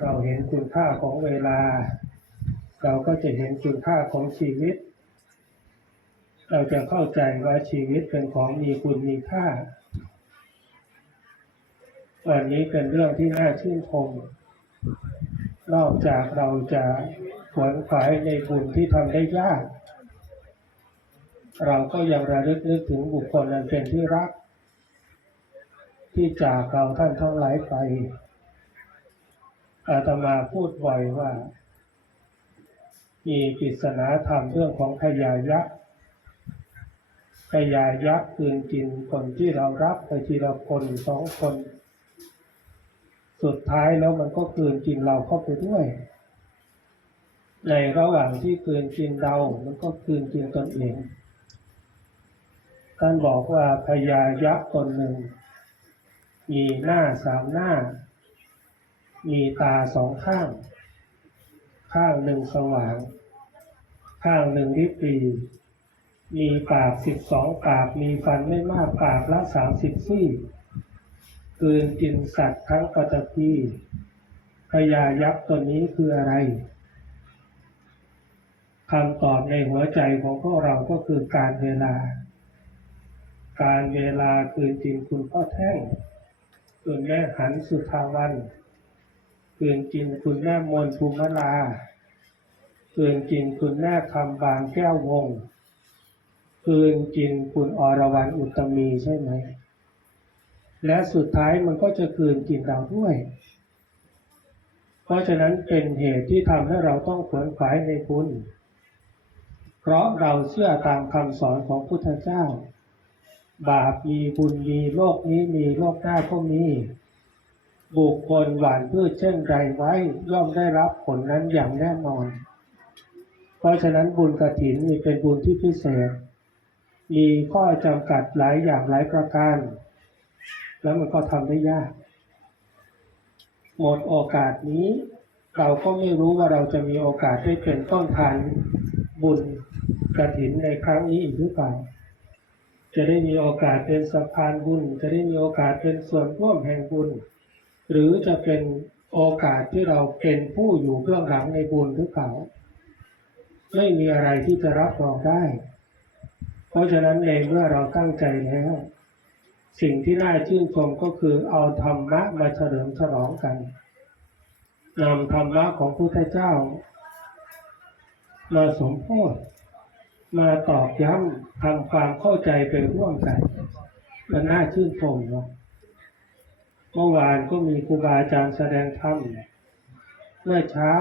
เราเห็นคุณค่าของเวลา เราก็จะเห็นคุณค่าของชีวิต เราจะเข้าใจว่าชีวิตเป็นของมีคุณมีค่า วันนี้เป็นเรื่องที่น่าชื่นชมนอกจากเราจะขวนขวายในบุญที่ทำได้ยาก เราก็ยังระลึกนึกถึงบุคคลอันเป็นที่รัก ที่จากเราท่านทั้งหลายไป อาตมาพูดบ่อยว่า มีปริศนาธรรมเรื่องของพญายักษ์พญายักษ์คืนกินคนที่เรารับไปทีละคนสองคน สุดท้ายแล้วมันก็คืนกินเราเข้าไปด้วย ในระหว่างที่คืนกินเรา มันก็คืนกินตนเองท่านบอกว่าพญายักษ์ตนหนึ่ง มีหน้าสามหน้า มีตาสองข้าง ข้างหนึ่งสว่าง ข้างหนึ่งริบรีมีปากสิบสองปาก มีฟันไม่มากปากละสามสิบซี่กืนกินสัตว์ทั้งปัตตภีพญายักษ์ตัวนี้คืออะไรคำตอบในหัวใจของพวกเราก็คือการเวลา การเวลาคืนกินคุณพ่อแท่ง คุณแม่หันสุทาวัน คืนกินคุณแม่มนภูมิลาคืนกินคุณแม่คำบางแก้ววงคืนกินคุณอรวรรณอุตมีใช่ไหม และสุดท้ายมันก็จะคืนกินเราด้วย เพราะฉะนั้นเป็นเหตุที่ทำให้เราต้องขวนขวายในบุญเพราะเราเชื่อตามคำสอนของพุทธเจ้า บาปมีบุญมีโลกนี้มีโลกหน้าก็มี บุคคลหวานพืชเช่นไรไว้ย่อมได้รับผลนั้นอย่างแน่นอน เพราะฉะนั้นบุญกฐินนี่เป็นบุญที่พิเศษ มีข้อจำกัดหลายอย่างหลายประการ แล้วมันก็ทำได้ยาก หมดโอกาสนี้ เราก็ไม่รู้ว่าเราจะมีโอกาสได้เป็นต้นทานบุญกฐินในครั้งนี้อีกหรือเปล่าจะได้มีโอกาสเป็นสะพานบุญ จะได้มีโอกาสเป็นส่วนร่วมแห่งบุญ หรือจะเป็นโอกาสที่เราเป็นผู้อยู่เบื้องหลังในบุญหรือเปล่าไม่มีอะไรที่จะรับรองได้ เพราะฉะนั้นในเมื่อเราตั้งใจแล้ว สิ่งที่น่าชื่นชมก็คือเอาธรรมะมาเฉลิมฉลองกันนำธรรมะของพุทธเจ้า มาสมโพธิมาตอกย้ำทำความเข้าใจไปร่วมกันมันน่าชื่นชมเนาะ เมื่อวานก็มีครูบาอาจารย์แสดงธรรมเมื่อเช้า